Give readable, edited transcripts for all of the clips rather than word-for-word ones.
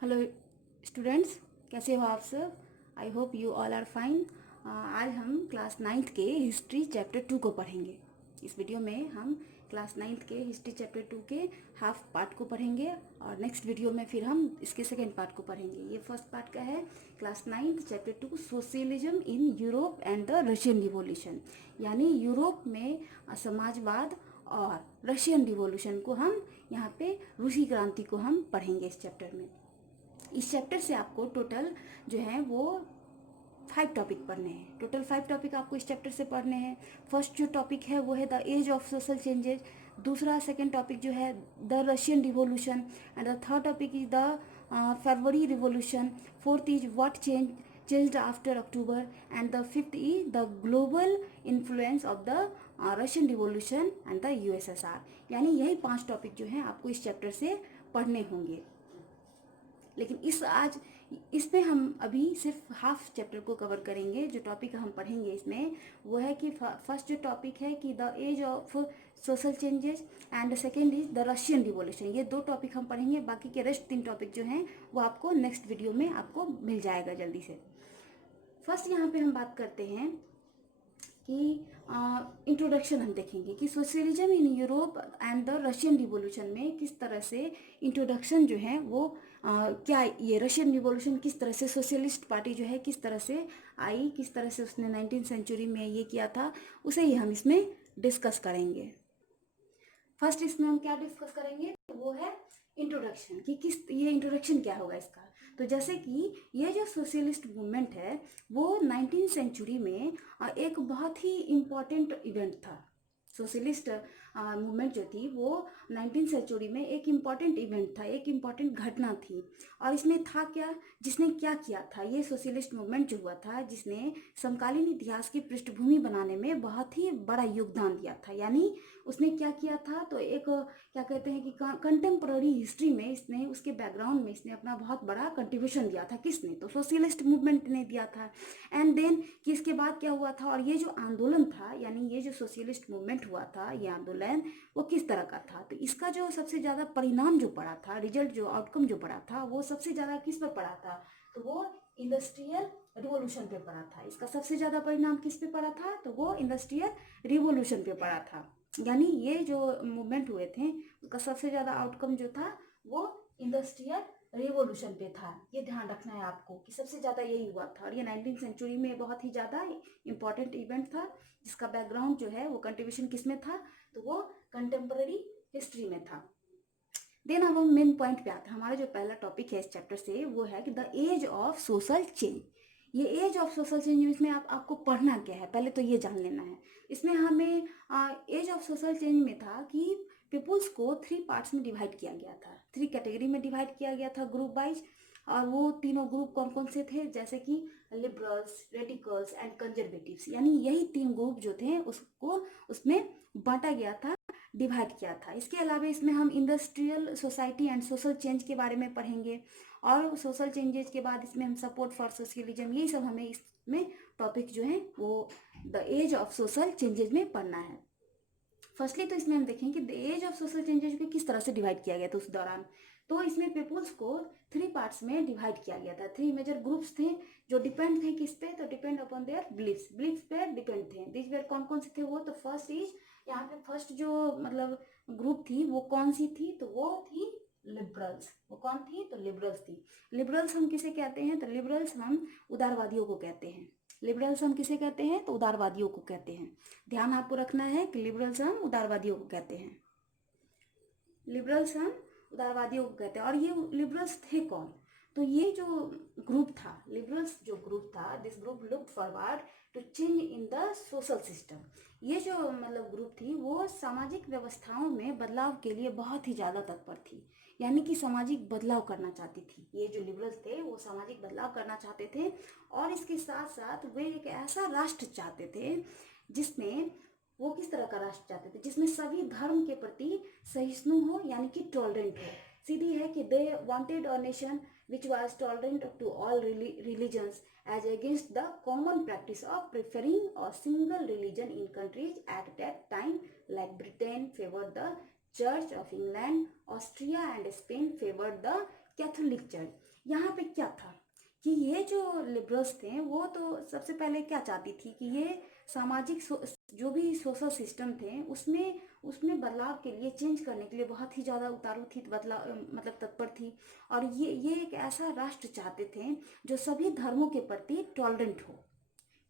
Hello students, कैसे हो आप सब। I hope you all are fine. आज हम क्लास नाइन्थ के हिस्ट्री चैप्टर 2 को पढ़ेंगे। इस वीडियो में हम क्लास नाइन्थ के हिस्ट्री चैप्टर 2 के हाफ पार्ट को पढ़ेंगे और नेक्स्ट वीडियो में फिर हम इसके सेकेंड पार्ट को पढ़ेंगे। ये फर्स्ट पार्ट का है class ninth chapter 2 socialism in Europe and the Russian revolution, यानी यूरोप में समाजवाद और रशियन रिवॉल्यूशन को हम यहाँ पे रूसी क्रांति को हम पढ़ेंगे इस चैप्टर में। इस चैप्टर से आपको टोटल जो है वो 5 टॉपिक पढ़ने हैं। टोटल 5 टॉपिक आपको इस चैप्टर से पढ़ने हैं। फर्स्ट जो टॉपिक है वो है the age of social changes. दूसरा सेकंड टॉपिक जो है the Russian revolution and the third topic is the February revolution. Fourth is what changed after October and the fifth is the global influence of the Russian Revolution and the USSR। यानी यही 5 topic जो हैं आपको इस chapter से पढ़ने होंगे। लेकिन इसमें हम अभी सिर्फ हाफ चैप्टर को कवर करेंगे। जो टॉपिक हम पढ़ेंगे इसमें वो है कि फर्स्ट जो टॉपिक है कि the age of social changes and second is the Russian revolution. ये 2 टॉपिक हम पढ़ेंगे, बाकी के रेस्ट 3 टॉपिक जो हैं वो आपको नेक्स्ट वीडियो में आपको मिल जाएगा जल्दी से। फर्स्ट यहाँ पे हम बात करते हैं कि इंट्रोडक्शन हम देखेंगे कि socialism in Europe and the Russian revolution में किस तरह से इंट्रोडक्शन जो है वो क्या ये रशियन रिवॉल्यूशन किस तरह से सोशलिस्ट पार्टी जो है किस तरह से आई, किस तरह से उसने 19th सेंचुरी में ये किया था, उसे ही हम इसमें डिस्कस करेंगे। फर्स्ट इसमें हम क्या डिस्कस करेंगे वो है इंट्रोडक्शन कि किस ये इंट्रोडक्शन क्या होगा इसका। तो जैसे कि ये जो सोशलिस्ट मूवमेंट है वो 19th सेंचुरी में एक बहुत ही इम्पॉर्टेंट इवेंट था। सोशलिस्ट मूवमेंट जो थी वो 19th सेंचुरी में एक इम्पॉर्टेंट इवेंट था, एक इम्पॉर्टेंट घटना थी। और इसमें था क्या, जिसने क्या किया था, ये सोशलिस्ट मूवमेंट जो हुआ था जिसने समकालीन इतिहास की पृष्ठभूमि बनाने में बहुत ही बड़ा योगदान दिया था। यानी उसने क्या किया था, तो एक क्या कहते हैं कि कंटेम्प्ररी हिस्ट्री में इसने उसके बैकग्राउंड में इसने अपना बहुत बड़ा कंट्रीब्यूशन दिया था। किसने, तो सोशलिस्ट मूवमेंट ने दिया था। एंड देन कि इसके बाद क्या हुआ था, और ये जो आंदोलन था यानी ये जो सोशलिस्ट मूवमेंट हुआ था ये आंदोलन वो किस तरह का था, तो इसका जो सबसे ज़्यादा परिणाम जो पड़ा था, रिजल्ट जो आउटकम जो पड़ा था वो सबसे ज़्यादा किस पर पड़ा था, तो वो इंडस्ट्रियल रिवॉल्यूशन पे पड़ा था। इसका सबसे ज़्यादा परिणाम किस पे पड़ा था, तो वो इंडस्ट्रियल रिवॉल्यूशन पे पड़ा था। यानी ये जो मूवमेंट हुए थे उसका सबसे ज़्यादा आउटकम जो था वो इंडस्ट्रियल रिवॉल्यूशन पे था। ये ध्यान रखना है आपको कि सबसे ज़्यादा यही हुआ था और ये 19th सेंचुरी में बहुत ही ज़्यादा इम्पॉर्टेंट इवेंट था जिसका बैकग्राउंड जो है वो कंट्रीब्यूशन किस में था, तो वो कंटेम्प्रेरी हिस्ट्री में था। देन अब हम मेन पॉइंट पे आते हैं। हमारा जो पहला टॉपिक है इस चैप्टर से वो है कि the age of social change. ये एज ऑफ सोशल चेंज इसमें आपको पढ़ना क्या है, पहले तो ये जान लेना है। इसमें हमें एज ऑफ सोशल चेंज में था कि पीपुल्स को 3 पार्ट्स में डिवाइड किया गया था, 3 कैटेगरी में डिवाइड किया गया था ग्रुप वाइज। और वो तीनों ग्रुप कौन कौन से थे, जैसे कि लिबरल्स, रेडिकल्स एंड कंजर्वेटिव्स। यानी यही 3 ग्रुप जो थे उसको उसमें बांटा गया था, डिवाइड किया था। इसके अलावा इसमें हम industrial society and social change के बारे में पढ़ेंगे और सोशल चेंजेस के बाद इसमें हम सपोर्ट फॉर सोशलिज्म, यही सब हमें इसमें टॉपिक जो है वो the age of social changes में पढ़ना है। फर्स्टली तो इसमें हम देखें कि the age of social changes को किस तरह से डिवाइड किया गया था उस दौरान। तो इसमें पीपुल्स को 3 पार्ट्स में डिवाइड किया गया था। 3 मेजर ग्रुप्स थे जो डिपेंड थे किस पे, तो डिपेंड अपॉन देयर बिलीफ्स पे डिपेंड थे। दिस वेर कौन कौन से थे वो, तो फर्स्ट इज यहाँ पे फर्स्ट जो मतलब ग्रुप थी वो कौन सी थी, तो वो थी लिबरल्स। वो कौन थी, तो लिबरल्स थी। लिबरल्स हम किसे कहते हैं, तो लिबरल्स हम उदारवादियों को कहते हैं। लिबरल्स हम किसे कहते हैं, तो उदारवादियों को कहते हैं। ध्यान आपको रखना है कि लिबरल्स हम उदारवादियों को कहते हैं। लिबरल्स हम उदारवादियों को कहते हैं। और ये लिबरल्स थे कौन, तो ये जो ग्रुप था, लिबरल्स जो ग्रुप था, this group looked forward to change in the social system. ये जो मतलब ग्रुप थी वो सामाजिक व्यवस्थाओं में बदलाव के लिए बहुत ही ज़्यादा तत्पर थी। यानी कि सामाजिक बदलाव करना चाहती थी। ये जो लिबरल्स थे वो सामाजिक बदलाव करना चाहते थे और इसके साथ साथ वे एक ऐसा राष्ट्र चाहते थे जिसमें वो किस तरह का राष्ट्र चाहते थे, जिसमें सभी धर्म के प्रति सहिष्णु हो, यानी कि टॉलरेंट हो। सीधी है कि they wanted a nation which was tolerant to all religions as against the common practice of preferring a single religion in countries at that time like Britain favored the Church of England, Austria and Spain favored the Catholic Church। यहाँ पे क्या था कि ये जो liberals थे वो तो सबसे पहले क्या चाहती थी कि ये सामाजिक जो भी सोशल सिस्टम थे उसमें उसमें बदलाव के लिए, चेंज करने के लिए बहुत ही ज़्यादा उतारू थी, बदलाव मतलब तत्पर थी। और ये एक ऐसा राष्ट्र चाहते थे जो सभी धर्मों के प्रति टॉलरेंट हो,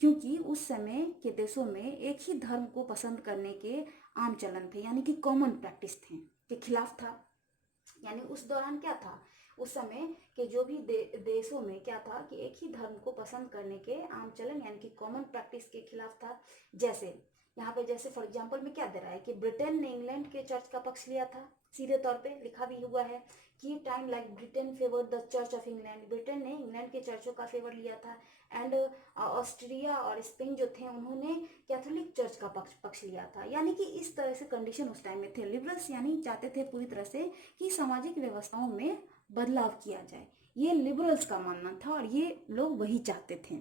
क्योंकि उस समय के देशों में एक ही धर्म को पसंद करने के आम चलन थे, यानी कि कॉमन प्रैक्टिस थे, के खिलाफ था। यानी उस दौरान क्या था, उस समय के जो भी देशों में क्या था कि एक ही धर्म को पसंद करने के आम चलन यानी कि कॉमन प्रैक्टिस के खिलाफ था। जैसे यहाँ पे जैसे फॉर एग्जांपल में क्या दे रहा है कि ब्रिटेन ने इंग्लैंड के चर्च का पक्ष लिया था, सीधे तौर पे लिखा भी हुआ है कि time like Britain favoured the church of England, Britain ने इंग्लैंड के चर्चों का फेवर लिया था। एंड ऑस्ट्रिया और स्पेन जो थे उन्होंने कैथोलिक चर्च का पक्ष लिया था। यानी कि इस तरह से कंडीशन उस टाइम में थे। लिबरल्स यानी चाहते थे पूरी तरह से कि सामाजिक व्यवस्थाओं में बदलाव किया जाए, ये लिबरल्स का मानना था और ये लोग वही चाहते थे।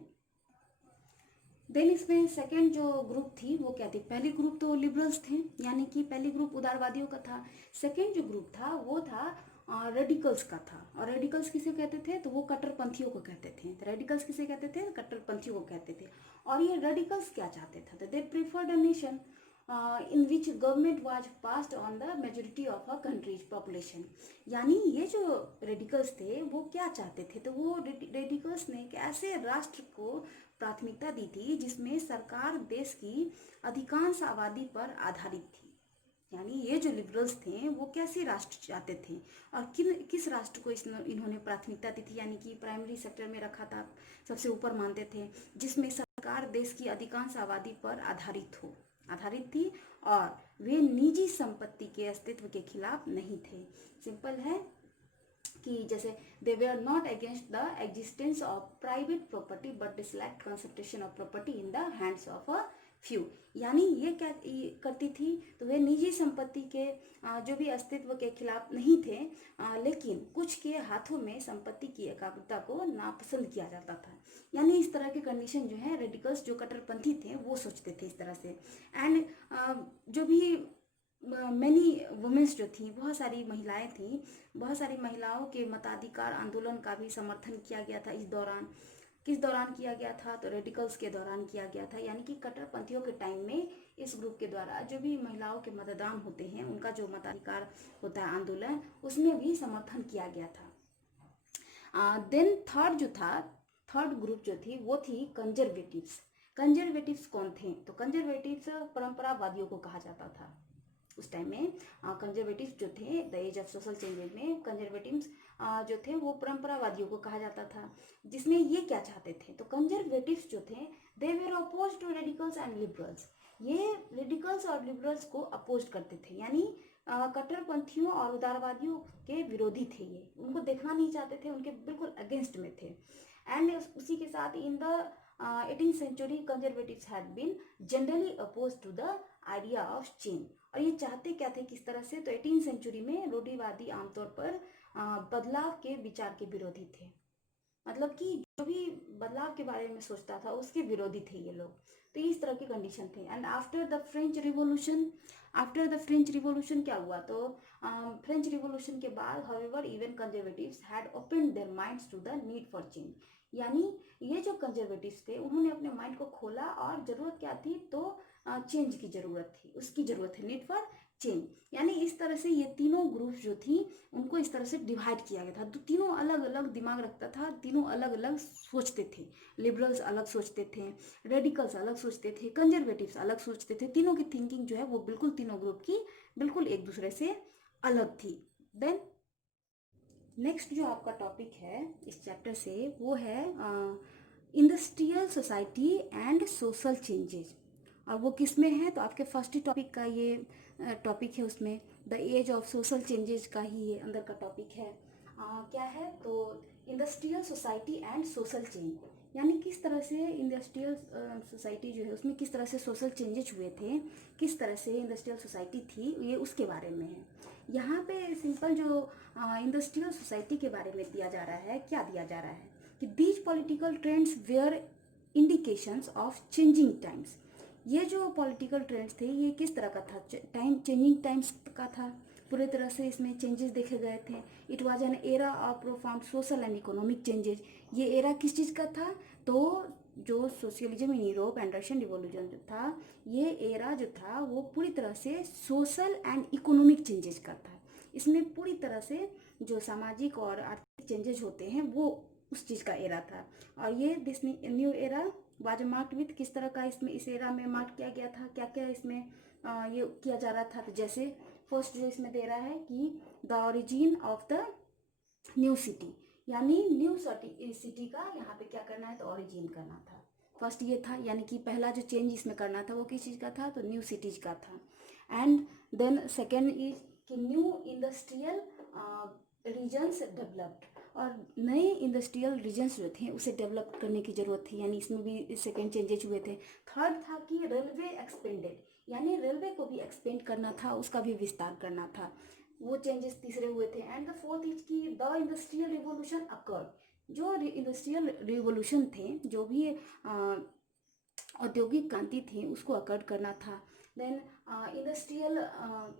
देन इसमें सेकंड जो ग्रुप थी वो क्या थी, पहली ग्रुप तो लिबरल्स थे, यानी कि पहली ग्रुप उदारवादियों का था। सेकंड जो ग्रुप था वो था रेडिकल्स का था। और रेडिकल्स किसे कहते थे, तो वो कट्टरपंथियों को कहते थे। तो रेडिकल्स किसे कहते थे, कट्टरपंथियों को कहते थे। और ये रेडिकल्स क्या चाहते थे, तो they preferred a nation in which government was passed on the majority of a countries population. यानी ये जो रेडिकल्स थे वो क्या चाहते थे, तो वो रेडिकल्स ने एक ऐसे राष्ट्र को प्राथमिकता दी थी जिसमें सरकार देश की अधिकांश आबादी पर आधारित थी। यानी ये जो लिबरल्स थे वो कैसे राष्ट्र चाहते थे और किस राष्ट्र को इन्होंने प्राथमिकता दी थी, यानी कि प्राइमरी सेक्टर में रखा था, सबसे ऊपर मानते थे, जिसमें सरकार देश की अधिकांश आबादी पर आधारित थी और वे निजी संपत्ति के अस्तित्व के खिलाफ नहीं थे। सिंपल है कि जैसे they were not against the existence of private property but dislike concentration of property in the hands of a few. यानी ये क्या करती थी, तो वे निजी संपत्ति के जो भी अस्तित्व के खिलाफ नहीं थे, लेकिन कुछ के हाथों में संपत्ति की एकाग्रता को नापसंद किया जाता था। यानी इस तरह के कंडीशन जो है, रेडिकल्स जो कट्टरपंथी थे वो सोचते थे इस तरह से। एंड जो भी मैनी वुमेन्स जो थी, बहुत सारी महिलाएं थी, बहुत सारी महिलाओं के मताधिकार आंदोलन का भी समर्थन किया गया था इस दौरान। किस दौरान किया गया था, तो रेडिकल्स के दौरान किया गया था। यानी कि कट्टरपंथियों के टाइम में इस ग्रुप के द्वारा जो भी महिलाओं के मतदान होते हैं, उनका जो मताधिकार होता है आंदोलन, उसमें भी समर्थन किया गया था। देन थर्ड ग्रुप जो थी वो थी कंजर्वेटिव्स। कंजर्वेटिव्स कौन थे, तो कंजर्वेटिव्स परंपरावादियों को कहा जाता था उस टाइम में। कंजर्वेटिव्स जो थे the age of social changes में, कंजर्वेटिव्स जो थे वो परंपरावादियों को कहा जाता था, जिसमें ये क्या चाहते थे, तो कंजर्वेटिव्स जो थे they were oppose to radicals and liberals. ये रेडिकल्स और लिबरल्स को अपोज करते थे, यानी कट्टरपंथियों और उदारवादियों के विरोधी थे। ये उनको देखना नहीं चाहते थे, उनके बिल्कुल अगेंस्ट में थे। एंड उसी के साथ in the 18th century conservatives had been generally oppose to the idea of change. और ये चाहते क्या थे, किस तरह से, तो 18th सेंचुरी में रूढ़िवादी आमतौर पर बदलाव के विचार के विरोधी थे। मतलब कि जो भी बदलाव के बारे में सोचता था उसके विरोधी थे ये लोग। तो इस तरह की कंडीशन थे। And after the French revolution क्या हुआ, तो फ्रेंच रिवॉल्यूशन के बाद however even conservatives had opened their minds to the need for change. यानी ये जो कंजर्वेटिव्स थे उन्होंने अपने माइंड को खोला और जरूरत क्या थी, तो चेंज की जरूरत थी, उसकी जरूरत है, नीड फॉर चेंज। यानी इस तरह से ये तीनों ग्रुप जो थी उनको इस तरह से डिवाइड किया गया था। तो तीनों अलग अलग दिमाग रखता था, तीनों अलग अलग सोचते थे। लिबरल्स अलग सोचते थे, रेडिकल्स अलग सोचते थे, कंजर्वेटिव्स अलग सोचते थे। तीनों की थिंकिंग जो है वो बिल्कुल तीनों ग्रुप की बिल्कुल एक दूसरे से अलग थी। देन नेक्स्ट जो आपका टॉपिक है इस चैप्टर से वो है industrial society and social changes. और वो किस में है, तो आपके फर्स्ट ही टॉपिक का ये टॉपिक है, उसमें the age of social changes का ही ये अंदर का टॉपिक है। क्या है, तो industrial society and social change, यानी किस तरह से इंडस्ट्रियल सोसाइटी जो है उसमें किस तरह से सोशल चेंजेस हुए थे, किस तरह से इंडस्ट्रियल सोसाइटी थी, ये उसके बारे में है। यहाँ पे सिंपल जो इंडस्ट्रियल सोसाइटी के बारे में दिया जा रहा है, क्या दिया जा रहा है कि these political trends were indications of changing times. ये जो पॉलिटिकल ट्रेंड्स थे ये किस तरह का था, टाइम चेंजिंग टाइम्स का था। पूरे तरह से इसमें चेंजेस देखे गए थे। It was an era of profound social and economic changes. ये एरा किस चीज़ का था? तो जो socialism in Europe and Russian revolution जो था, ये एरा जो था वो पूरी तरह से सोशल एंड इकोनॉमिक चेंजेस का था। इसमें पूरी तरह से जो सामाजिक और आर्थिक चेंजेस होते हैं वो उस चीज़ का एरा था। और ये this new era was marked with, किस तरह का इसमें इस एरा में मार्क किया गया था, क्या क्या इसमें ये किया जा रहा था। तो जैसे फर्स्ट जो इसमें दे रहा है कि the origin of the new city, यानी न्यू सिटी का यहाँ पे क्या करना है? तो ओरिजिन करना था। फर्स्ट ये था, यानी कि पहला जो चेंज इसमें करना था वो किस चीज़ का था? तो न्यू सिटीज का था। एंड देन सेकेंड इज कि न्यू इंडस्ट्रियल रीजन्स डेवलप्ड, और नए इंडस्ट्रियल रीजन्स जो थे उसे डेवलप करने की ज़रूरत थी, यानी इसमें भी सेकेंड चेंजेज हुए थे। थर्ड था कि रेलवे एक्सपेंडेड, यानी रेलवे को भी एक्सपेंड करना था, उसका भी विस्तार करना था, वो चेंजेस तीसरे हुए थे। एंड द फोर्थ इज की द इंडस्ट्रियल रिवोल्यूशन अकर्ड, जो इंडस्ट्रियल रिवोल्यूशन थे, जो भी औद्योगिक क्रांति थी उसको अकर्ड करना था। Then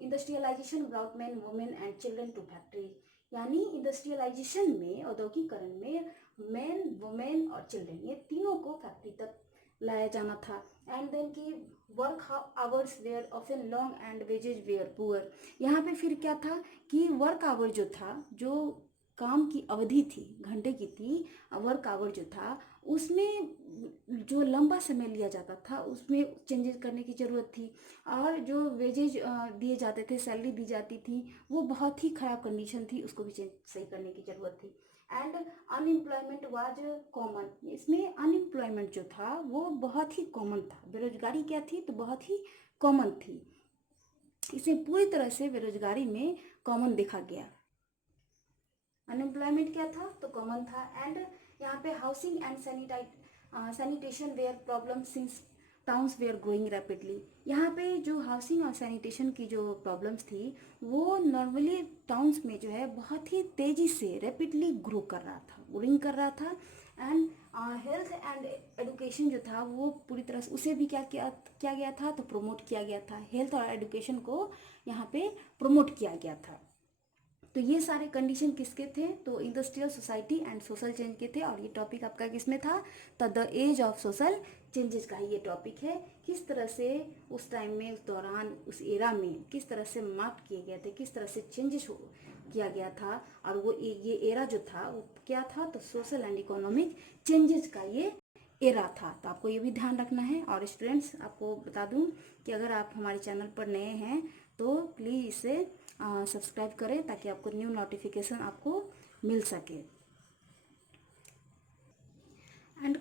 industrialization brought men women and children to factory, यानी इंडस्ट्रियलाइजेशन में, औद्योगिकरण में मैन वुमेन और चिल्ड्रन, ये तीनों को फैक्ट्री तक लाया जाना था। एंड देन की work hours were often long and wages were poor, यहाँ पे फिर क्या था कि वर्क आवर जो था, जो काम की अवधि थी, घंटे की थी, वर्क आवर जो था उसमें जो लंबा समय लिया जाता था उसमें चेंजेस करने की ज़रूरत थी। और जो वेजेज दिए जाते थे, सैलरी दी जाती थी, वो बहुत ही ख़राब कंडीशन थी, उसको भी सही करने की ज़रूरत थी। एंड अनएम्प्लॉयमेंट वाज कॉमन, इसमें अनएम्प्लॉयमेंट जो था वो बहुत ही कॉमन था, बेरोजगारी क्या थी? तो बहुत ही कॉमन थी। इसे पूरी तरह से बेरोजगारी में कॉमन देखा गया। अनएम्प्लॉयमेंट क्या था? तो कॉमन था। एंड यहाँ पे housing and sanitation were problem since towns were growing rapidly, यहाँ पे जो हाउसिंग और सैनिटेशन की जो प्रॉब्लम्स थी वो नॉर्मली टाउन्स में जो है बहुत ही तेज़ी से रैपिडली ग्रोइंग कर रहा था। एंड हेल्थ एंड एडुकेशन जो था वो पूरी तरह से उसे भी क्या गया था? तो प्रमोट किया गया था। हेल्थ और एडुकेशन को यहाँ पे प्रमोट किया गया था। तो ये सारे कंडीशन किसके थे? तो industrial society and social change के थे। और ये टॉपिक आपका किसमें था? तो the age of social changes का ही ये टॉपिक है। किस तरह से उस टाइम में, उस दौरान, उस एरा में किस तरह से मार्क किए गए थे, किस तरह से चेंजेस किया गया था। और वो ये एरा जो था वो क्या था? तो सोशल एंड इकोनॉमिक चेंजेस का ये एरा था। तो आपको ये भी ध्यान रखना है। और स्टूडेंट्स, आपको बता दूं कि अगर आप हमारे चैनल पर नए हैं तो प्लीज़ इसे सब्सक्राइब करें ताकि आपको न्यू नोटिफिकेशन आपको मिल सके। And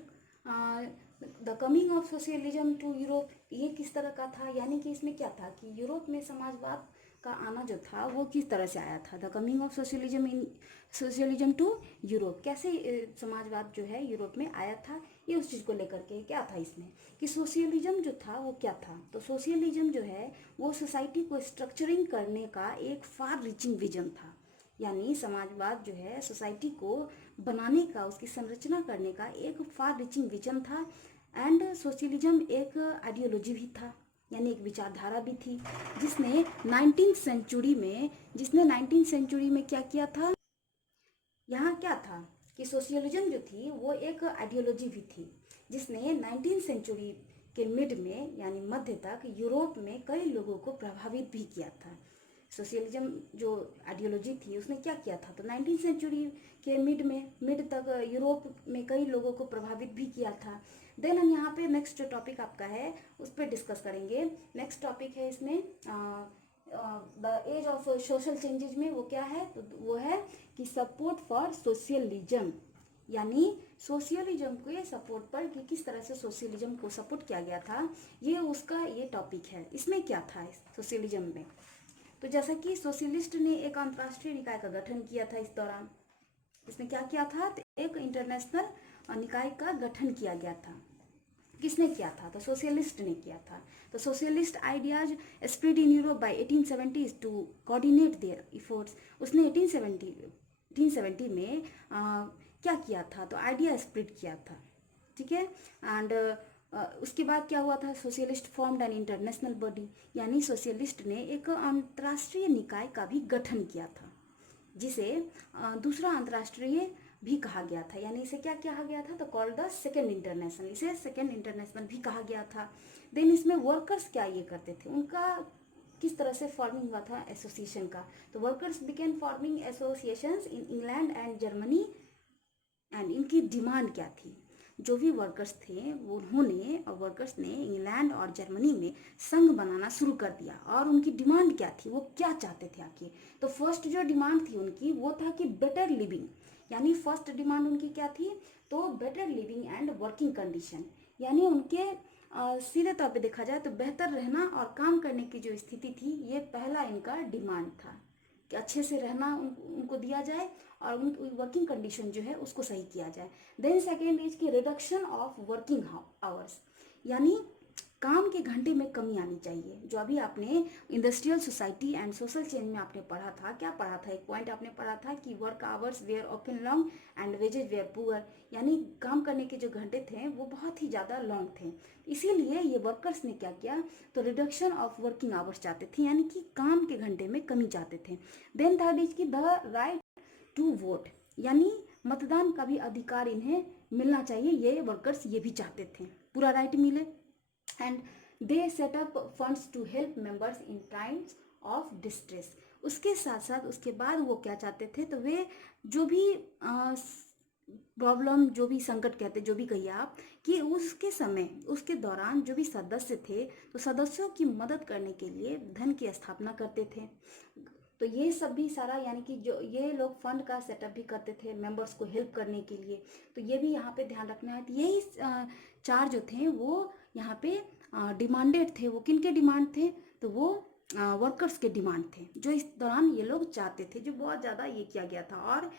the coming of socialism to Europe, ये किस तरह का था? यानी कि इसमें क्या था कि यूरोप में समाजवाद का आना जो था वो किस तरह से आया था। The coming of socialism to Europe, कैसे समाजवाद जो है यूरोप में आया था, ये उस चीज़ को लेकर के क्या था इसमें कि सोशलिज्म जो था वो क्या था। तो सोशलिज्म जो है वो सोसाइटी को स्ट्रक्चरिंग करने का एक फार रीचिंग विजन था। यानी समाजवाद जो है सोसाइटी को बनाने का, उसकी संरचना करने का एक फार रीचिंग विजन था। एंड सोशलिज्म एक आइडियोलॉजी भी था, यानी एक विचारधारा भी थी, जिसने 19th सेंचुरी में क्या किया था? यहाँ क्या था कि सोशलिज्म जो थी वो एक आइडियोलॉजी भी थी, जिसने 19th सेंचुरी के मिड में, यानी मध्य तक, यूरोप में कई लोगों को प्रभावित भी किया था। सोशलिज्म जो आइडियोलॉजी थी उसने क्या किया था? तो 19th सेंचुरी के मिड तक यूरोप में कई लोगों को प्रभावित भी किया था। देन हम यहाँ पे नेक्स्ट जो टॉपिक आपका है उस पर डिस्कस करेंगे। नेक्स्ट टॉपिक है इसमें the age of social changes में वो क्या है? तो वो है कि सपोर्ट फॉर सोशलिज्म, यानी सोशलिज्म को ये सपोर्ट पर कि किस तरह से सोशलिज्म को सपोर्ट किया गया था, ये उसका ये टॉपिक है। इसमें क्या था सोशलिज्म में? तो जैसा कि सोशलिस्ट ने एक अंतर्राष्ट्रीय निकाय का गठन किया था इस दौरान। इसमें क्या किया था? तो एक इंटरनेशनल निकाय का गठन किया गया था। किसने किया था? तो सोशलिस्ट ने किया था। तो socialist ideas spread in Europe by 1870 to coordinate their efforts. उसने 1870 में क्या किया था? तो आइडिया स्प्रेड किया था, ठीक है। एंड उसके बाद क्या हुआ था, socialist formed an international body, यानी सोशलिस्ट ने एक अंतर्राष्ट्रीय निकाय का भी गठन किया था, जिसे दूसरा अंतर्राष्ट्रीय भी कहा गया था। यानी इसे क्या कहा गया था, तो कॉल्ड द सेकेंड इंटरनेशनल, इसे सेकेंड इंटरनेशनल भी कहा गया था। देन इसमें वर्कर्स क्या ये करते थे, उनका किस तरह से फॉर्मिंग हुआ था एसोसिएशन का, तो workers began forming associations in England and Germany, एंड इनकी डिमांड क्या थी। जो भी वर्कर्स थे उन्होंने और वर्कर्स ने इंग्लैंड और जर्मनी में संघ बनाना शुरू कर दिया, और उनकी डिमांड क्या थी, वो क्या चाहते थे आखिर। तो फर्स्ट जो डिमांड थी उनकी वो था कि बेटर लिविंग, यानी फर्स्ट डिमांड उनकी क्या थी, तो better living and working condition, यानी उनके सीधे तौर पे देखा जाए तो बेहतर रहना और काम करने की जो स्थिति थी, ये पहला इनका डिमांड था कि अच्छे से रहना उनको दिया जाए और उनकी वर्किंग कंडीशन जो है उसको सही किया जाए। देन सेकेंड इज की रिडक्शन ऑफ वर्किंग आवर्स, यानी काम के घंटे में कमी आनी चाहिए। जो अभी आपने industrial society and social change में आपने पढ़ा था, क्या पढ़ा था, एक पॉइंट आपने पढ़ा था कि work hours were often long and wages were poor, यानी काम करने के जो घंटे थे वो बहुत ही ज़्यादा लॉन्ग थे। इसीलिए ये वर्कर्स ने क्या किया, तो रिडक्शन ऑफ वर्किंग आवर्स चाहते थे, यानी कि काम के घंटे में कमी चाहते थे। देन थर्ड इज की द राइट टू वोट, यानी मतदान का भी अधिकार इन्हें मिलना चाहिए, ये वर्कर्स ये भी चाहते थे पूरा राइट मिले। And they set up funds to help members in times of distress. उसके साथ साथ उसके बाद वो क्या चाहते थे, तो वे जो भी प्रॉब्लम, जो भी संकट कहते, जो भी कहिए आप, कि उसके समय उसके दौरान जो भी सदस्य थे तो सदस्यों की मदद करने के लिए धन की स्थापना करते थे। तो ये सब भी सारा, यानी कि जो ये लोग फंड का सेटअप भी करते थे मेंबर्स को हेल्प करने के लिए, तो ये भी यहाँ पे ध्यान रखना है। तो यही चार जो थे वो यहाँ पे डिमांडेड थे। वो किन के डिमांड थे, तो वो वर्कर्स के डिमांड थे, जो इस दौरान ये लोग चाहते थे, जो बहुत ज़्यादा ये किया गया था। और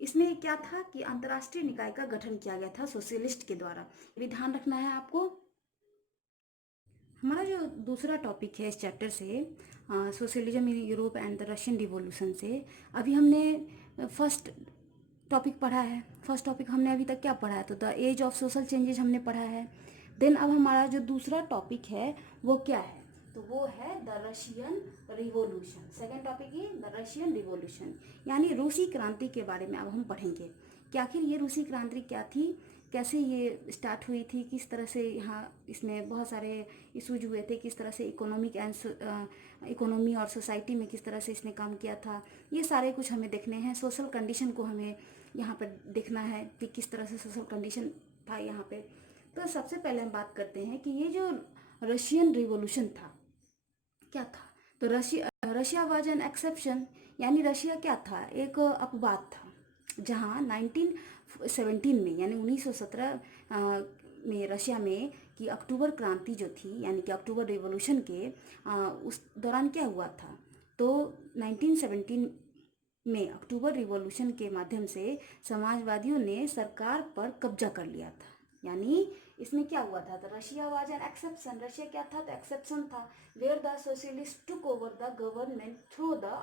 इसमें क्या था कि अंतर्राष्ट्रीय निकाय का गठन किया गया था सोशलिस्ट के द्वारा, ये भी ध्यान रखना है आपको। हमारा जो दूसरा टॉपिक है इस चैप्टर से, socialism in Europe and the Russian revolution से, अभी हमने फर्स्ट टॉपिक पढ़ा है। फर्स्ट टॉपिक हमने अभी तक क्या पढ़ा है, तो the age of social changes हमने पढ़ा है। देन अब हमारा जो दूसरा टॉपिक है वो क्या है, तो वो है the Russian revolution. Second topic है द रशियन रिवॉल्यूशन, यानी रूसी क्रांति के बारे में अब हम पढ़ेंगे कि आखिर ये रूसी क्रांति क्या थी, कैसे ये स्टार्ट हुई थी, किस तरह से यहाँ इसमें बहुत सारे इशूज हुए थे, किस तरह से इकोनॉमिक एंड इकोनॉमी और सोसाइटी में किस तरह से इसने काम किया था, ये सारे कुछ हमें देखने हैं। सोशल कंडीशन को हमें यहाँ पर देखना है कि किस तरह से सोशल कंडीशन था यहाँ पे। तो सबसे पहले हम बात करते हैं कि ये जो रशियन रिवॉल्यूशन था क्या था, तो रशिया वाज एन एक्सेप्शन, यानी रशिया क्या था, एक अपवाद था, जहाँ 1917 में यानी 1917 में रशिया में कि अक्टूबर क्रांति जो थी, यानी कि अक्टूबर रिवॉल्यूशन के उस दौरान क्या हुआ था, तो 1917 में अक्टूबर रिवॉल्यूशन के माध्यम से समाजवादियों ने सरकार पर कब्जा कर लिया था। यानी इसमें क्या हुआ था, तो Russia was an exception, Russia क्या था, तो एक्सेप्शन था, where the socialist took over the government through the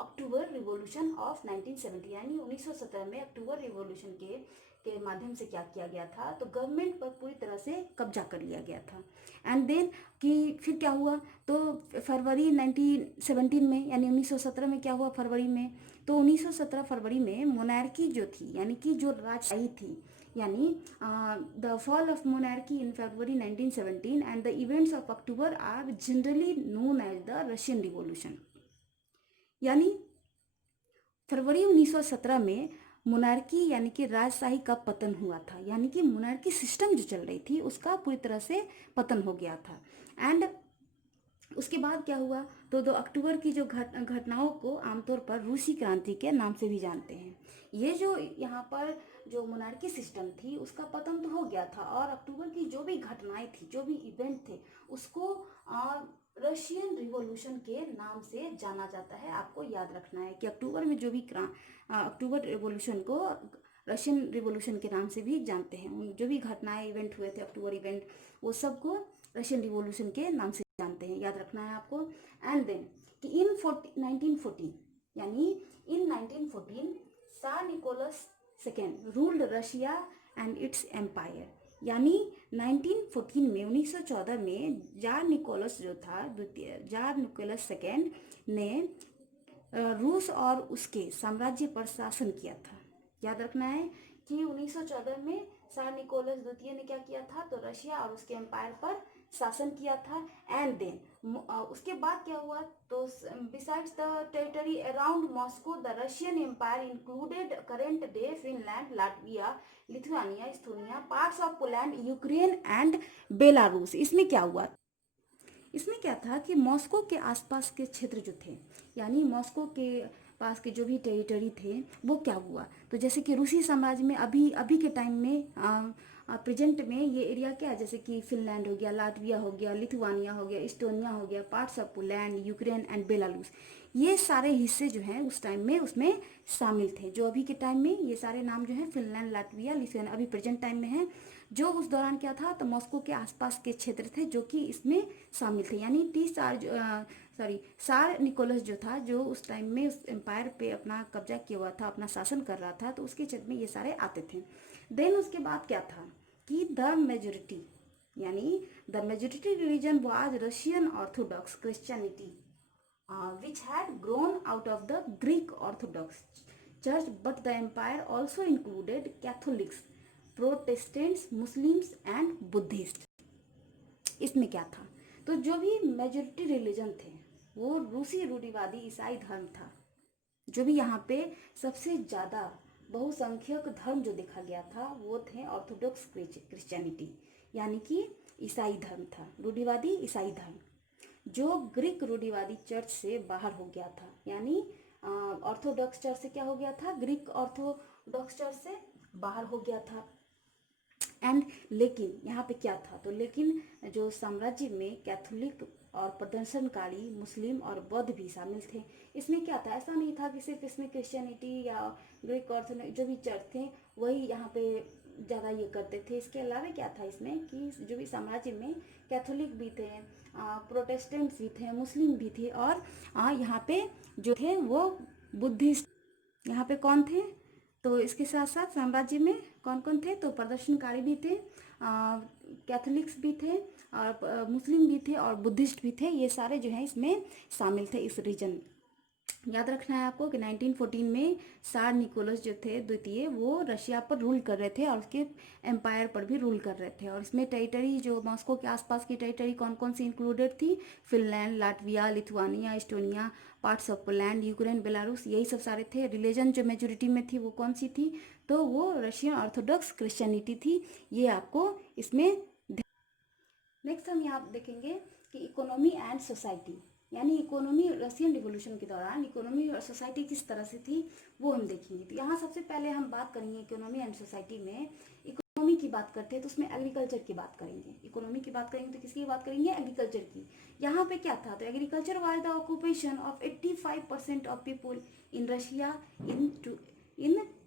October revolution of 1970, यानी 1917 में अक्टूबर रिवॉल्यूशन के माध्यम से क्या किया गया था, तो गवर्नमेंट पर पूरी तरह से कब्जा कर लिया गया था। एंड देन कि फिर क्या हुआ, तो फरवरी 1917 में यानी 1917 में क्या हुआ फरवरी में, तो 1917 फरवरी में मोनार्की जो थी, यानी कि जो राजशाही थी, यानी the fall of monarchy in February 1917 and the events of October are generally known as the Russian revolution. यानी फरवरी 1917 में मोनार्की यानी कि राजशाही का पतन हुआ था, यानी कि मोनार्की सिस्टम जो चल रही थी उसका पूरी तरह से पतन हो गया था। एंड उसके बाद क्या हुआ, तो 2 अक्टूबर की जो घटनाओं को आमतौर पर रूसी क्रांति के नाम से भी जानते हैं। ये जो यहाँ पर जो मोनार्की सिस्टम थी उसका पतन तो हो गया था, और अक्टूबर की जो भी घटनाएं थी, जो भी इवेंट थे, उसको रशियन रिवॉल्यूशन के नाम से जाना जाता है। आपको याद रखना है कि अक्टूबर में जो भी अक्टूबर रिवॉल्यूशन को रशियन रिवॉल्यूशन के नाम से भी जानते हैं। जो भी घटनाएं इवेंट हुए थे अक्टूबर इवेंट, वो सबको रशियन रिवॉल्यूशन के नाम से जानते हैं, याद रखना है आपको। एंड देन कि इन 1914 यानी in 1914 Tsar Nicholas second ruled Russia and its empire, यानी 1914 में 1914 में जार निकोलस जो था द्वितीय जार निकोलस सेकेंड ने रूस और उसके साम्राज्य पर शासन किया था। याद रखना है कि 1914 में जार निकोलस द्वितीय ने क्या किया था, तो रशिया और उसके एम्पायर पर शासन किया था। एंड देन उसके बाद क्या हुआ, तो besides the territory around Moscow the Russian empire included current day Finland, Latvia, Lithuania, Estonia, parts of Poland, Ukraine and Belarus. इसमें क्या हुआ, इसमें क्या था कि मॉस्को के आसपास के क्षेत्र जो थे, यानी मॉस्को के पास के जो भी टेरिटरी थे वो क्या हुआ, तो जैसे कि रूसी साम्राज्य में अभी अभी के टाइम में प्रेजेंट में ये एरिया क्या है, जैसे कि फिनलैंड हो गया, लाटविया हो गया, लिथुआनिया हो गया, इस्टोनिया हो गया, parts of Poland, Ukraine and Belarus, ये सारे हिस्से जो हैं उस टाइम में उसमें शामिल थे। जो अभी के टाइम में ये सारे नाम जो हैं फिनलैंड, लाटविया, लिथुआनिया अभी प्रेजेंट टाइम में हैं। जो उस दौरान क्या था, तो मॉस्को के आसपास के क्षेत्र थे जो कि इसमें शामिल थे। यानी सार निकोलस जो था, जो उस टाइम में उस एम्पायर पे अपना कब्जा किया हुआ था, अपना शासन कर रहा था, तो उसके क्षेत्र में ये सारे आते थे। देन उसके बाद क्या था कि द मेजोरिटी, यानी the majority religion was Russian Orthodox Christianity which had grown out of the Greek Orthodox Church, but the empire also included Catholics, Protestants, Muslims and Buddhists. इसमें क्या था, तो जो भी मेजोरिटी रिलीजन थे वो रूसी रूढ़िवादी ईसाई धर्म था। जो भी यहाँ पे सबसे ज़्यादा बहुसंख्यक धर्म जो देखा गया था वो थे ऑर्थोडॉक्स क्रिश्चियनिटी, यानी कि ईसाई धर्म था, रूढ़िवादी ईसाई धर्म, जो ग्रीक रूढ़िवादी चर्च से बाहर हो गया था। यानी ऑर्थोडॉक्स चर्च से क्या हो गया था, ग्रीक ऑर्थोडॉक्स चर्च से बाहर हो गया था। एंड लेकिन यहाँ पे क्या था, तो लेकिन जो साम्राज्य में कैथोलिक और प्रदर्शनकारी मुस्लिम और बौद्ध भी शामिल थे। इसमें क्या था, ऐसा नहीं था कि सिर्फ इसमें क्रिश्चियनिटी या ग्रीक ऑर्थोडॉक्स जो भी चर्च थे वही यहाँ पे ज़्यादा ये करते थे। इसके अलावा क्या था इसमें कि जो भी साम्राज्य में कैथोलिक भी थे, प्रोटेस्टेंट्स भी थे, मुस्लिम भी थे, और यहाँ पे जो थे वो बुद्धिस्ट, यहाँ पे कौन थे, तो इसके साथ साथ साम्राज्य में कौन कौन थे, तो प्रदर्शनकारी भी थे, कैथोलिक्स भी थे, और मुस्लिम भी थे, और बुद्धिस्ट भी थे। ये सारे जो हैं इसमें शामिल थे इस रीजन। याद रखना है आपको कि 1914 में सार निकोलस जो थे द्वितीय वो रशिया पर रूल कर रहे थे और उसके एम्पायर पर भी रूल कर रहे थे। और इसमें टेरिटरी जो मॉस्को के आसपास की टेरिटरी कौन कौन सी इंक्लूडेड थी, Finland, Latvia, Lithuania, Estonia, parts of Poland, Ukraine, Belarus, यही सब सारे थे। रिलीजन जो मेजोरिटी में थी वो कौन सी थी, तो वो रशियन ऑर्थोडॉक्स क्रिश्चियनिटी थी। ये आपको इसमें। नेक्स्ट हम यहाँ देखेंगे कि इकोनॉमी एंड सोसाइटी, यानी इकोनॉमी रशियन रिवॉल्यूशन के दौरान इकोनॉमी और सोसाइटी किस तरह से थी वो हम देखेंगे। तो यहाँ सबसे पहले हम बात करेंगे इकोनॉमी एंड सोसाइटी में। इकोनॉमी की बात करते हैं तो उसमें एग्रीकल्चर की बात करेंगे। इकोनॉमी की बात करेंगे तो किसकी बात करेंगे, एग्रीकल्चर की। यहाँ पे क्या था, तो agriculture was the occupation of 85% of people in Russia in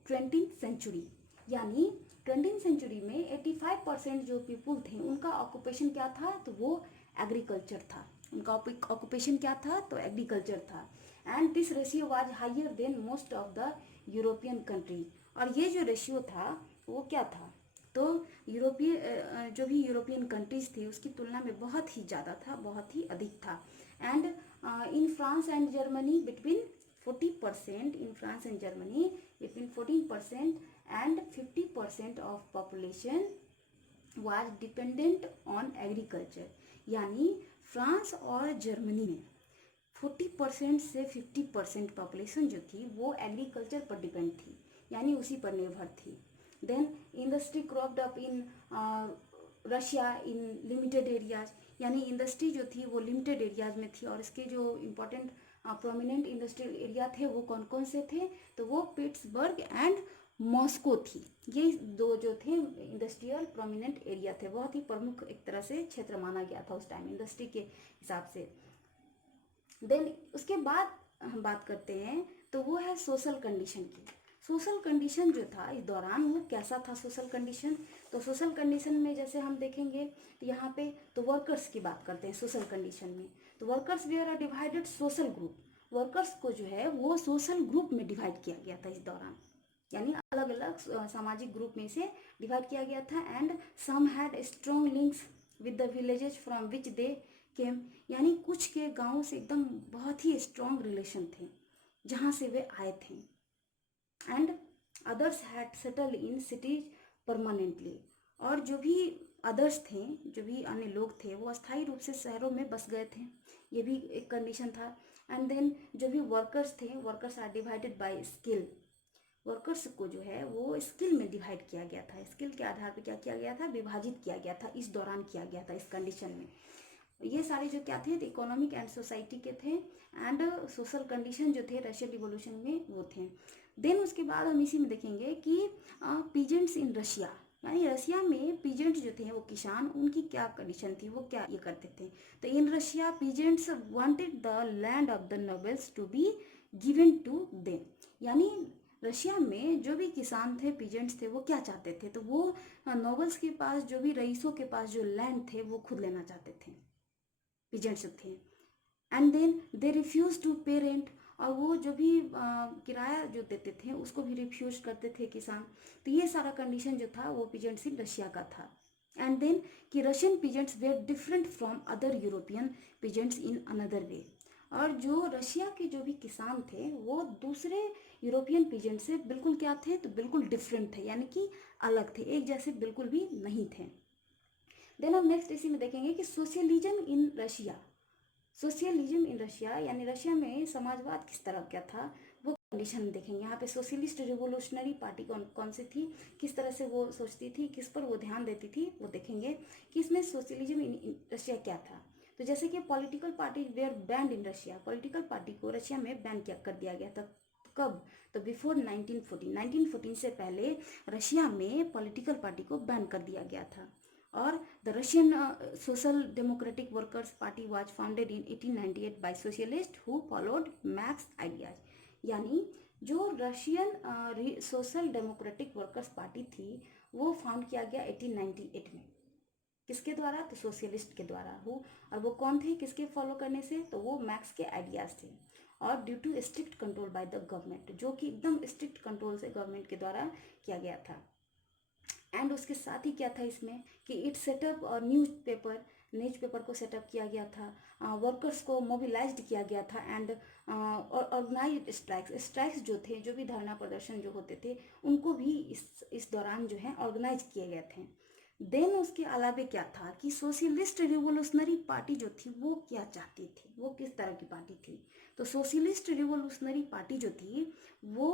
20th century. यानी 20th सेंचुरी में 85% जो पीपुल थे उनका ऑक्यूपेशन क्या था, तो वो एग्रीकल्चर था। उनका ऑक्यूपेशन क्या था, तो एग्रीकल्चर था। And this ratio was higher than most of the European country. और ये जो रेशियो था वो क्या था, तो यूरोपीय जो भी यूरोपियन कंट्रीज थी उसकी तुलना में बहुत ही ज़्यादा था, बहुत ही अधिक था। And in France and Germany between 40%, in France and Germany between 14% and 50% of population was dependent on agriculture। यानी फ्रांस और जर्मनी में 40% से 50% पॉपुलेशन जो थी वो एग्रीकल्चर पर डिपेंड थी, यानी उसी पर निर्भर थी। Then industry cropped up in Russia in limited areas, यानी इंडस्ट्री जो थी वो लिमिटेड एरियाज में थी। और इसके जो इम्पोर्टेंट प्रोमिनेंट इंडस्ट्रियल एरिया थे वो कौन कौन से थे, तो वो पिट्सबर्ग एंड मॉस्को थी। ये दो जो थे इंडस्ट्रियल प्रोमिनेंट एरिया थे, बहुत ही प्रमुख एक तरह से क्षेत्र माना गया था उस टाइम इंडस्ट्री के हिसाब से। देन उसके बाद हम बात करते हैं तो वो है सोशल कंडीशन की। सोशल कंडीशन जो था इस दौरान वो कैसा था सोशल कंडीशन, तो सोशल कंडीशन में जैसे हम देखेंगे तो यहाँ पे तो वर्कर्स की बात करते हैं सोशल कंडीशन में। तो workers were are divided social group, workers को जो है वो सोशल ग्रुप में डिवाइड किया गया था इस दौरान। यानी अलग अलग सामाजिक ग्रुप में से डिवाइड किया गया था। And some had strong links with the villages from which they came, यानी कुछ के गाँव से एकदम बहुत ही स्ट्रॉन्ग रिलेशन थे जहाँ से वे आए थे। And others had settle in cities permanently, और जो भी अदर्स थे, जो भी अन्य लोग थे, वो अस्थायी रूप से शहरों में बस गए थे, ये भी एक कंडीशन था। एंड देन जो भी वर्कर्स थे, workers are divided by skill, workers को जो है वो स्किल में डिवाइड किया गया था, स्किल के आधार पर क्या किया गया था, विभाजित किया गया था, इस दौरान किया गया था, इस कंडीशन में। ये सारे जो क्या थे, इकोनॉमिक एंड सोसाइटी के थे, एंड सोशल कंडीशन जो थे रशियन रिवॉल्यूशन में वो थे। देन उसके बाद हम इसी में देखेंगे कि पीजेंट्स इन रशिया, यानी रशिया में पीजेंट जो थे वो किसान, उनकी क्या कंडीशन थी, वो क्या ये करते थे। तो in Russia peasants wanted the land of the nobles to be given to them, यानी रशिया में जो भी किसान थे, पीजेंट्स थे, वो क्या चाहते थे, तो वो नोबल्स के पास, जो भी रईसों के पास जो लैंड थे वो खुद लेना चाहते थे, पीजेंट्स थे। And then they refuse to pay rent, और वो जो भी किराया जो देते थे उसको भी रिफ्यूज करते थे किसान। तो ये सारा कंडीशन जो था वो पीजेंट्स इन रशिया का था। एंड देन कि Russian peasants were different from other European peasants in another way, और जो रशिया के जो भी किसान थे वो दूसरे यूरोपियन पीजेंट से बिल्कुल क्या थे, तो बिल्कुल डिफरेंट थे, यानी कि अलग थे, एक जैसे बिल्कुल भी नहीं थे। देन हम नेक्स्ट इसी में देखेंगे कि socialism in Russia, socialism in Russia यानी रशिया में समाजवाद किस तरह का था, वो कंडीशन देखेंगे। यहाँ पे सोशलिस्ट रिवोल्यूशनरी पार्टी कौन कौन सी थी, किस तरह से वो सोचती थी, किस पर वो ध्यान देती थी, वो देखेंगे कि इसमें सोशलिज्म इन रशिया क्या था। तो जैसे कि political party wear band in Russia, political party को रशिया में बैन किया कर दिया गया था। कब, तो बिफोर 1914, 1914 से पहले रशिया में पॉलिटिकल पार्टी को बैन कर दिया गया था। और the Russian Social Democratic Workers Party was founded in 1898 by socialist who followed Marx ideas, यानी जो Russian Social Democratic Workers Party थी वो फाउंड किया गया 1898 में, किसके द्वारा, तो सोशलिस्ट के द्वारा। हु, और वो कौन थे, किसके फॉलो करने से, तो वो मैक्स के आइडियाज थे। और due to strict control by the government, जो कि एकदम स्ट्रिक्ट कंट्रोल से गवर्नमेंट के द्वारा किया गया था। एंड उसके साथ ही क्या था इसमें कि इट सेटअप और न्यूज़पेपर को सेटअप किया गया था, वर्कर्स को मोबिलाइज्ड किया गया था, एंड ऑर्गेनाइज्ड स्ट्राइक्स जो थे, जो भी धरना प्रदर्शन जो होते थे उनको भी इस दौरान जो है ऑर्गेनाइज किए गए थे। देन उसके अलावा क्या था कि सोशलिस्ट रिवोल्यूशनरी पार्टी जो थी वो क्या चाहती थी, वो किस तरह की पार्टी थी, तो सोशलिस्ट रिवोल्यूशनरी पार्टी जो थी वो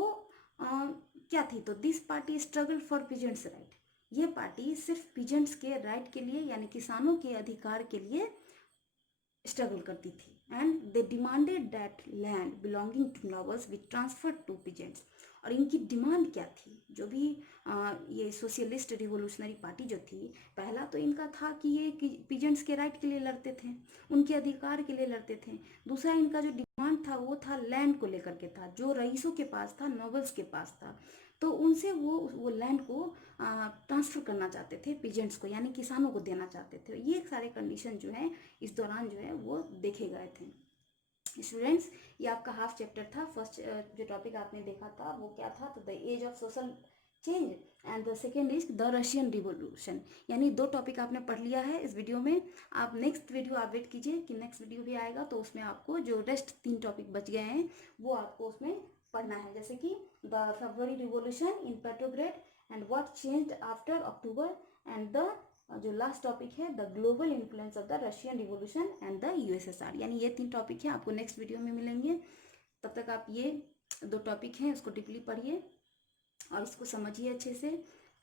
क्या थी, तो this party struggle for peasants right, ये पार्टी सिर्फ पीजेंट्स के राइट के लिए यानी किसानों के अधिकार के लिए स्ट्रगल करती थी। And they demanded that land belonging to nobles be transferred to peasants, और इनकी डिमांड क्या थी, जो भी ये सोशलिस्ट रिवोल्यूशनरी पार्टी जो थी, पहला तो इनका था कि ये पीजेंट्स के राइट के लिए लड़ते थे, उनके अधिकार के लिए लड़ते थे। दूसरा इनका जो डिमांड था वो था लैंड को लेकर के था, जो रईसों के पास था, नोबल्स के पास था, तो उनसे वो लैंड को ट्रांसफ़र करना चाहते थे पीजेंट्स को, यानी किसानों को देना चाहते थे। ये सारे कंडीशन जो है इस दौरान जो है वो देखे गए थे। स्टूडेंट्स, ये आपका हाफ चैप्टर था। फर्स्ट जो टॉपिक आपने देखा था वो क्या था, तो the age of social change, and the second is the Russian revolution, यानी 2 टॉपिक आपने पढ़ लिया है इस वीडियो में। आप नेक्स्ट वीडियो आप वेट कीजिए कि नेक्स्ट वीडियो भी आएगा, तो उसमें आपको जो रेस्ट 3 टॉपिक बच गए हैं वो आपको उसमें पढ़ना है, जैसे कि the February revolution in Petrograd and what changed after October, and the जो लास्ट टॉपिक है the global influence of the Russian revolution and the USSR, यानी ये 3 टॉपिक हैं, आपको नेक्स्ट वीडियो में मिलेंगे। तब तक आप ये 2 टॉपिक हैं उसको डीपली पढ़िए और इसको समझिए अच्छे से।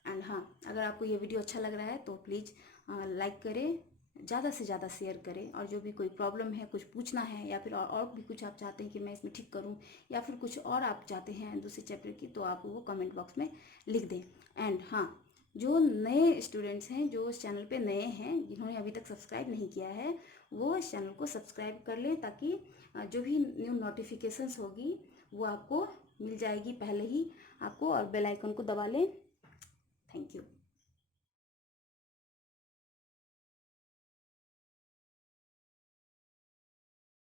एंड हाँ, अगर आपको ये वीडियो अच्छा लग रहा है तो प्लीज़ लाइक करें, ज़्यादा से ज़्यादा शेयर करें, और जो भी कोई प्रॉब्लम है, कुछ पूछना है, या फिर और भी कुछ आप चाहते हैं कि मैं इसमें ठीक करूं, या फिर कुछ और आप चाहते हैं दूसरे चैप्टर की, तो आप वो कमेंट बॉक्स में लिख दें। एंड हाँ, जो नए स्टूडेंट्स हैं, जो इस चैनल पे नए हैं, जिन्होंने अभी तक सब्सक्राइब नहीं किया है, वो इस चैनल को सब्सक्राइब कर लें, ताकि जो भी न्यू नोटिफिकेशंस होगी वो आपको मिल जाएगी पहले ही आपको, और बेल आइकन को दबा लें। Thank you.